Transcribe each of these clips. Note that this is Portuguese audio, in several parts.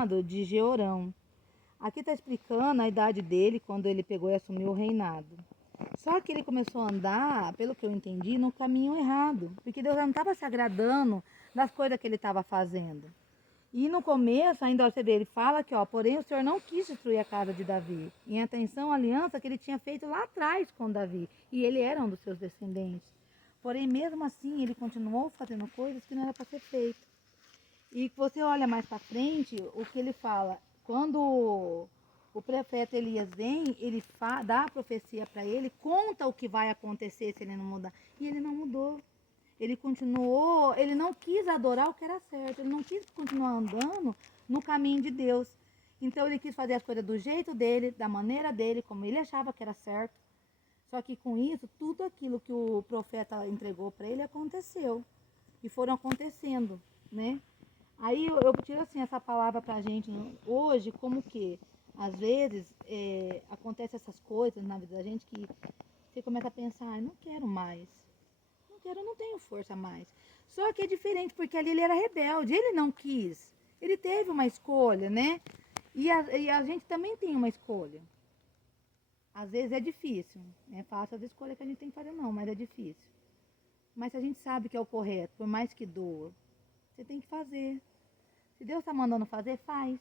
reinado de Jeorão. Aqui está explicando a idade dele quando ele pegou e assumiu o reinado. Só que ele começou a andar, pelo que eu entendi, no caminho errado. Porque Deus não estava se agradando das coisas que ele estava fazendo. E no começo, ainda você vê, ele fala que, porém o Senhor não quis destruir a casa de Davi, em atenção à aliança que ele tinha feito lá atrás com Davi. E ele era um dos seus descendentes. Porém, mesmo assim, ele continuou fazendo coisas que não era para ser feito. E você olha mais para frente, o que ele fala, quando o profeta Elias vem, ele dá a profecia para ele, conta o que vai acontecer se ele não mudar. E ele não mudou. Ele continuou, ele não quis adorar o que era certo, ele não quis continuar andando no caminho de Deus. Então ele quis fazer as coisas do jeito dele, da maneira dele, como ele achava que era certo. Só que com isso, tudo aquilo que o profeta entregou para ele aconteceu. E foram acontecendo, né? Aí eu tiro assim essa palavra pra gente hoje, como que às vezes acontece essas coisas na vida da gente que você começa a pensar, não quero mais. Não quero, não tenho força mais. Só que é diferente, porque ali ele era rebelde, ele não quis. Ele teve uma escolha, né? E a gente também tem uma escolha. Às vezes é difícil, não é fácil as escolhas que a gente tem que fazer não, mas é difícil. Mas se a gente sabe que é o correto, por mais que doa, você tem que fazer. Se Deus está mandando fazer, faz.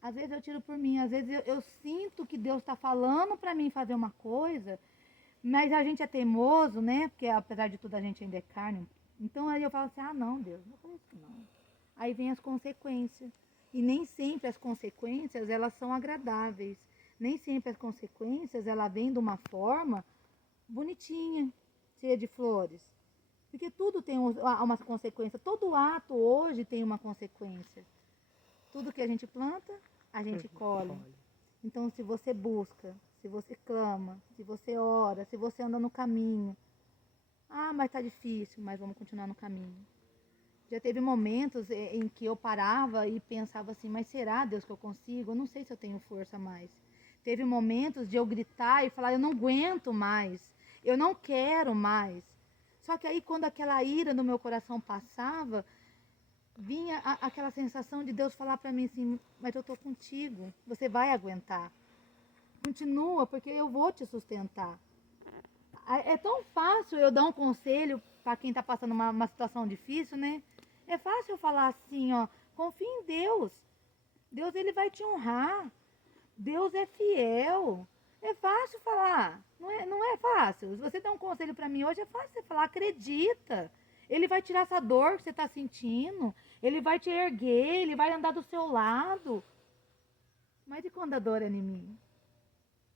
Às vezes eu tiro por mim, às vezes eu sinto que Deus está falando para mim fazer uma coisa, mas a gente é teimoso, né? Porque apesar de tudo a gente ainda é carne. Então aí eu falo assim, não, Deus, não faz isso não. Aí vem as consequências. E nem sempre as consequências, elas são agradáveis. Nem sempre as consequências, ela vem de uma forma bonitinha, cheia de flores. Porque tudo tem uma consequência. Todo ato hoje tem uma consequência. Tudo que a gente planta, a gente colhe. Então, se você busca, se você clama, se você ora, se você anda no caminho. Mas tá difícil, mas vamos continuar no caminho. Já teve momentos em que eu parava e pensava assim, mas será, Deus, que eu consigo? Eu não sei se eu tenho força mais. Teve momentos de eu gritar e falar, eu não aguento mais, eu não quero mais. Só que aí quando aquela ira no meu coração passava, vinha aquela sensação de Deus falar para mim assim, mas eu estou contigo, você vai aguentar. Continua, porque eu vou te sustentar. É tão fácil eu dar um conselho para quem está passando uma situação difícil, né? É fácil eu falar assim, confia em Deus. Deus, ele vai te honrar. Deus é fiel. É fácil falar. Não é fácil. Se você dá um conselho para mim hoje, é fácil você falar, acredita. Ele vai tirar essa dor que você está sentindo. Ele vai te erguer, ele vai andar do seu lado. Mas e quando a dor é em mim?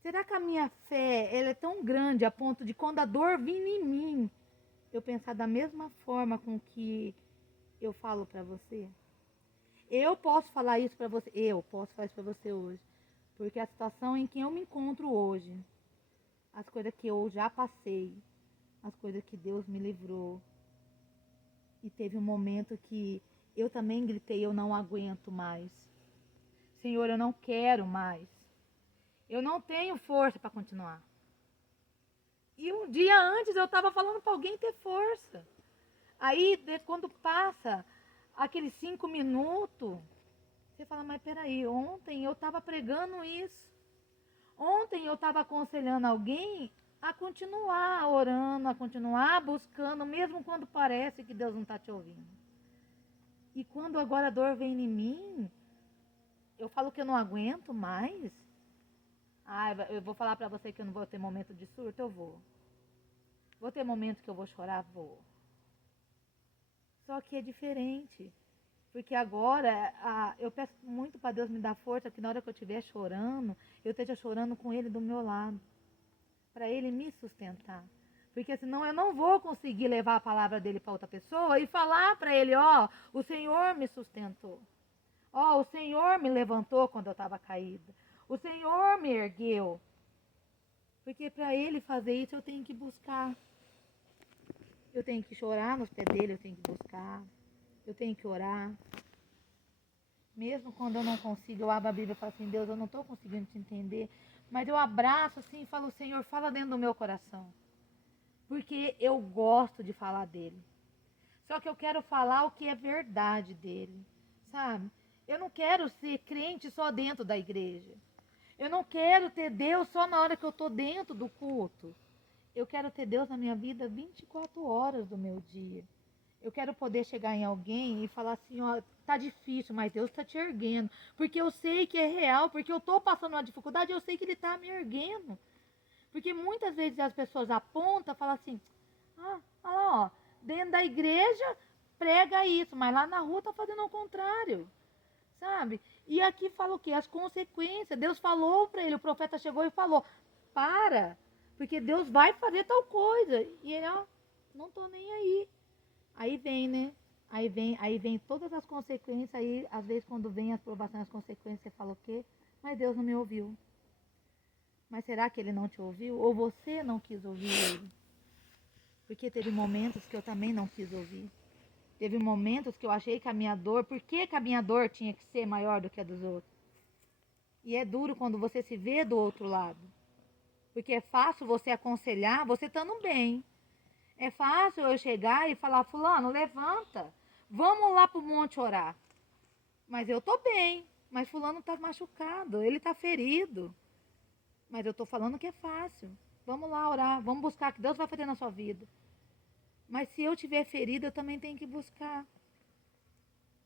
Será que a minha fé ela é tão grande a ponto de quando a dor vir em mim, eu pensar da mesma forma com que eu falo para você? Eu posso falar isso para você, eu posso falar isso para você hoje, porque a situação em que eu me encontro hoje, as coisas que eu já passei, as coisas que Deus me livrou, e teve um momento que eu também gritei, eu não aguento mais. Senhor, eu não quero mais. Eu não tenho força para continuar. E um dia antes eu estava falando para alguém ter força. Aí, quando passa aqueles 5 minutos, você fala, mas peraí, ontem eu estava pregando isso. Ontem eu estava aconselhando alguém a continuar orando, a continuar buscando, mesmo quando parece que Deus não está te ouvindo. E quando agora a dor vem em mim, eu falo que eu não aguento mais. Eu vou falar para você que eu não vou ter momento de surto, eu vou. Vou ter momento que eu vou chorar, vou. Só que é diferente. Porque agora eu peço muito para Deus me dar força, que na hora que eu estiver chorando, eu esteja chorando com Ele do meu lado. Para Ele me sustentar. Porque senão eu não vou conseguir levar a palavra dele para outra pessoa e falar para ele, o Senhor me sustentou. O Senhor me levantou quando eu estava caída. O Senhor me ergueu. Porque para Ele fazer isso eu tenho que buscar. Eu tenho que chorar nos pés dele, eu tenho que buscar. Eu tenho que orar. Mesmo quando eu não consigo, eu abro a Bíblia e falo assim, Deus, eu não estou conseguindo te entender. Mas eu abraço assim e falo, Senhor, fala dentro do meu coração. Porque eu gosto de falar dele. Só que eu quero falar o que é verdade dele, sabe? Eu não quero ser crente só dentro da igreja. Eu não quero ter Deus só na hora que eu estou dentro do culto. Eu quero ter Deus na minha vida 24 horas do meu dia. Eu quero poder chegar em alguém e falar assim, ó, tá difícil, mas Deus está te erguendo. Porque eu sei que é real, porque eu estou passando uma dificuldade, eu sei que Ele está me erguendo. Porque muitas vezes as pessoas apontam e falam assim, olha lá, ó, dentro da igreja prega isso, mas lá na rua está fazendo o contrário, sabe? E aqui fala o quê? As consequências. Deus falou para ele, o profeta chegou e falou, para, porque Deus vai fazer tal coisa. E ele, ó, não tô nem aí. Aí vem, né? Aí vem todas as consequências. Aí, às vezes, quando vem as provações, as consequências, você fala o quê? Mas Deus não me ouviu. Mas será que Ele não te ouviu? Ou você não quis ouvir Ele? Porque teve momentos que eu também não quis ouvir. Teve momentos que eu achei que a minha dor, por que a minha dor tinha que ser maior do que a dos outros? E é duro quando você se vê do outro lado. Porque é fácil você aconselhar você estando bem. É fácil eu chegar e falar, fulano, levanta, vamos lá pro monte orar. Mas eu tô bem, mas fulano tá machucado, ele tá ferido. Mas eu tô falando que é fácil. Vamos lá orar, vamos buscar que Deus vai fazer na sua vida. Mas se eu tiver ferida, eu também tenho que buscar.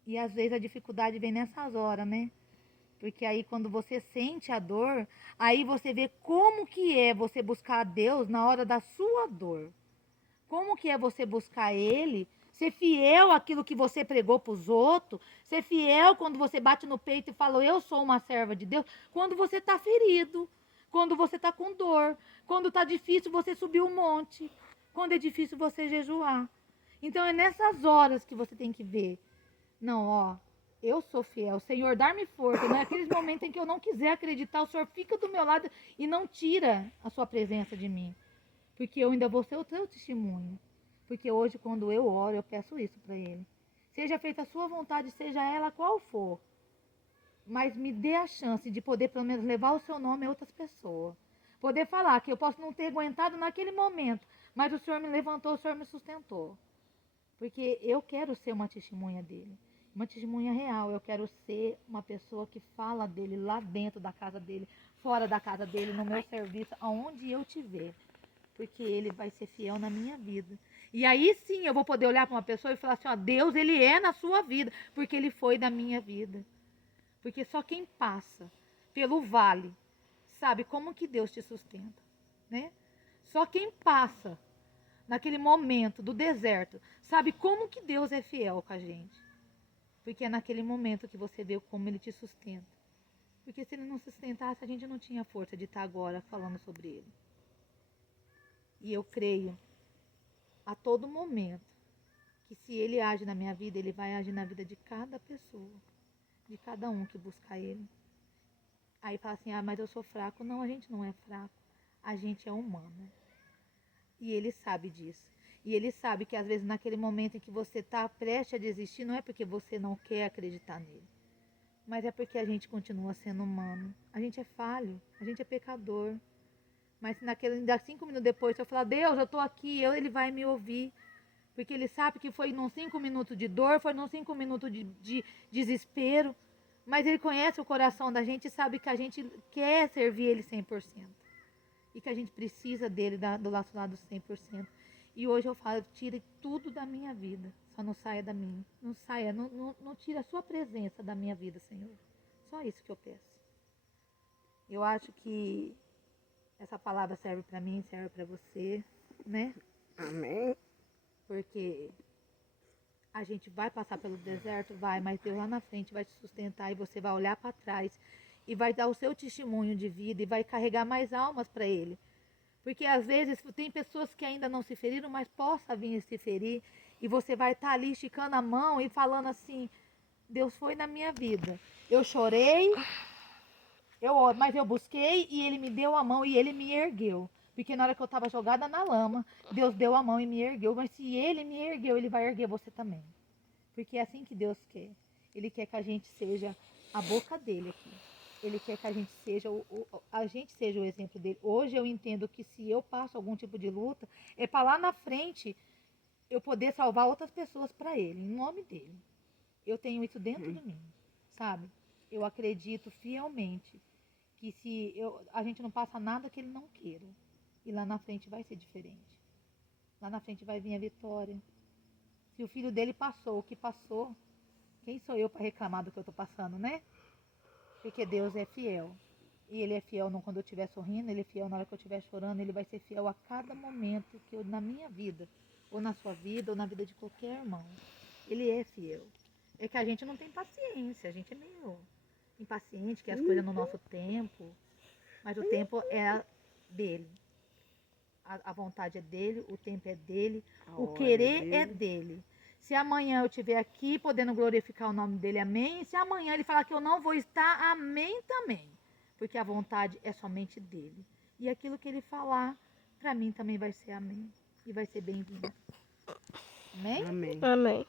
E às vezes a dificuldade vem nessas horas, né? Porque aí quando você sente a dor, aí você vê como que é você buscar a Deus na hora da sua dor. Como que é você buscar Ele, ser fiel àquilo que você pregou para os outros, ser fiel quando você bate no peito e fala, eu sou uma serva de Deus, quando você está ferido, quando você está com dor, quando está difícil você subir um monte, quando é difícil você jejuar. Então é nessas horas que você tem que ver. Não, ó, eu sou fiel, Senhor, dá-me força. Naqueles momentos em que eu não quiser acreditar, o Senhor fica do meu lado e não tira a sua presença de mim. Porque eu ainda vou ser o teu testemunho. Porque hoje, quando eu oro, eu peço isso para Ele. Seja feita a sua vontade, seja ela qual for. Mas me dê a chance de poder, pelo menos, levar o seu nome a outras pessoas. Poder falar que eu posso não ter aguentado naquele momento, mas o Senhor me levantou, o Senhor me sustentou. Porque eu quero ser uma testemunha dele. Uma testemunha real. Eu quero ser uma pessoa que fala dele lá dentro da casa dele, fora da casa dele, no meu serviço, aonde eu estiver. Porque Ele vai ser fiel na minha vida. E aí sim eu vou poder olhar para uma pessoa e falar assim, ó, Deus, Ele é na sua vida, porque Ele foi da minha vida. Porque só quem passa pelo vale sabe como que Deus te sustenta, né? Só quem passa naquele momento do deserto sabe como que Deus é fiel com a gente. Porque é naquele momento que você vê como Ele te sustenta. Porque se Ele não sustentasse, a gente não tinha força de estar agora falando sobre Ele. E eu creio a todo momento que se Ele age na minha vida, Ele vai agir na vida de cada pessoa, de cada um que buscar Ele. Aí fala assim, mas eu sou fraco. Não, a gente não é fraco, a gente é humano. E Ele sabe disso. E Ele sabe que às vezes naquele momento em que você está prestes a desistir, não é porque você não quer acreditar nele, mas é porque a gente continua sendo humano. A gente é falho, a gente é pecador. Mas se ainda 5 minutos depois, se eu falar, Deus, eu estou aqui, Ele vai me ouvir. Porque Ele sabe que foi num 5 minutos de dor, foi num 5 minutos de desespero. Mas Ele conhece o coração da gente e sabe que a gente quer servir Ele 100%. E que a gente precisa dele do nosso lado 100%. E hoje eu falo, tire tudo da minha vida. Só não saia da minha. Não saia, não tire a sua presença da minha vida, Senhor. Só isso que eu peço. Eu acho que essa palavra serve para mim, serve para você, né? Amém. Porque a gente vai passar pelo deserto, vai, mas Deus lá na frente vai te sustentar e você vai olhar para trás e vai dar o seu testemunho de vida e vai carregar mais almas para Ele. Porque às vezes tem pessoas que ainda não se feriram, mas possa vir a se ferir e você vai estar ali esticando a mão e falando assim, Deus foi na minha vida. Eu chorei, mas eu busquei e Ele me deu a mão e Ele me ergueu. Porque na hora que eu estava jogada na lama, Deus deu a mão e me ergueu. Mas se Ele me ergueu, Ele vai erguer você também. Porque é assim que Deus quer. Ele quer que a gente seja a boca dele aqui. Ele quer que a gente seja o exemplo dele. Hoje eu entendo que se eu passo algum tipo de luta, é para lá na frente eu poder salvar outras pessoas para ele, em nome dele. Eu tenho isso dentro de mim. sabe? Eu acredito fielmente que a gente não passa nada que ele não queira. E lá na frente vai ser diferente. Lá na frente vai vir a vitória. Se o filho dele passou o que passou, quem sou eu para reclamar do que eu estou passando, né? Porque Deus é fiel. E Ele é fiel não quando eu estiver sorrindo, Ele é fiel na hora que eu estiver chorando, Ele vai ser fiel a cada momento que eu, na minha vida, ou na sua vida, ou na vida de qualquer irmão. Ele é fiel. É que a gente não tem paciência, a gente é meio impaciente, quer as coisas no nosso tempo, mas o tempo é dele. A vontade é dele, o tempo é dele, o querer é dele. Se amanhã eu estiver aqui podendo glorificar o nome dele, amém. E se amanhã ele falar que eu não vou estar, amém também. Porque a vontade é somente dele. E aquilo que ele falar, para mim também vai ser amém. E vai ser bem-vindo. Amém? Amém. Amém.